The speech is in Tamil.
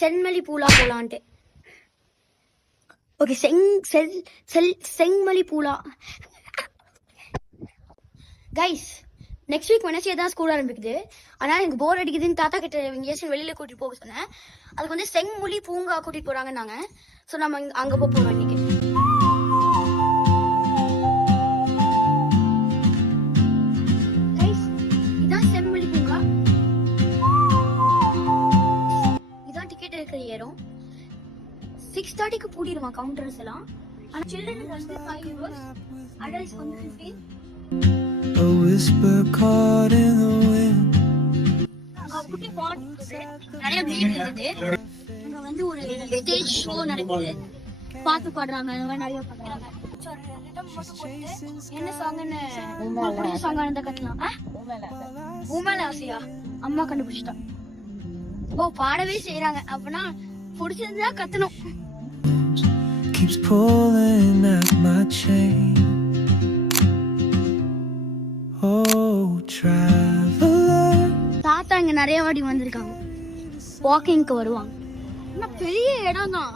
சென்மலி பூலா போலான்ட்டு. ஓகே, செங்மலி பூலா. கைஸ், நெக்ஸ்ட் வீக் வெனஸ்டே தான் ஸ்கூல் ஆரம்பிக்குது. ஆனால் எனக்கு போர் அடிக்குதுன்னு தாத்தா கிட்ட எங்கேயாச்சும் வெளியில் கூட்டிட்டு போக சொன்னேன். அதுக்கு வந்து செங்மொழி பூங்கா கூட்டிட்டு போறாங்கன்னாங்க. ஸோ நம்ம அங்கே போகிறோம் இன்னைக்கு. கைஸ், இதான் செம்மொழி பூங்கா. இதான் டிக்கெட் இருக்கிற ஏறும். 6:30க்கு பூட்டிடுவான் கவுண்டர்ஸ் எல்லாம். ஆனால் சில்ட்ரனுக்கு வந்து 5 euros, அடல்ட்ஸ்க்கு வந்து 15. A whisper caught in the wind. குட்டி பாட் நிறைய கேம் இருக்குது. இங்க வந்து ஒரு ஸ்டேஜ் ஷோ நடக்குது. பாட்டு பாடுறாங்க, அந்த மாதிரி நிறைய பண்றாங்க. என்ன சாங்னு புடிச்ச சாங் அந்த கட்டலாம். உமேல ஆசையா அம்மா கண்டுபிடிச்சிட்டா. ஓ, பாடவே செய்யறாங்க. அப்பனா புடிச்சதுன்னா கத்தணும். Keeps pulling at my chain. தாத்தா இங்க நிறைய வாட்டி வந்திருக்காங்க. வாக்கிங்க்கு வருவாங்க. பெரிய இடம் தான்.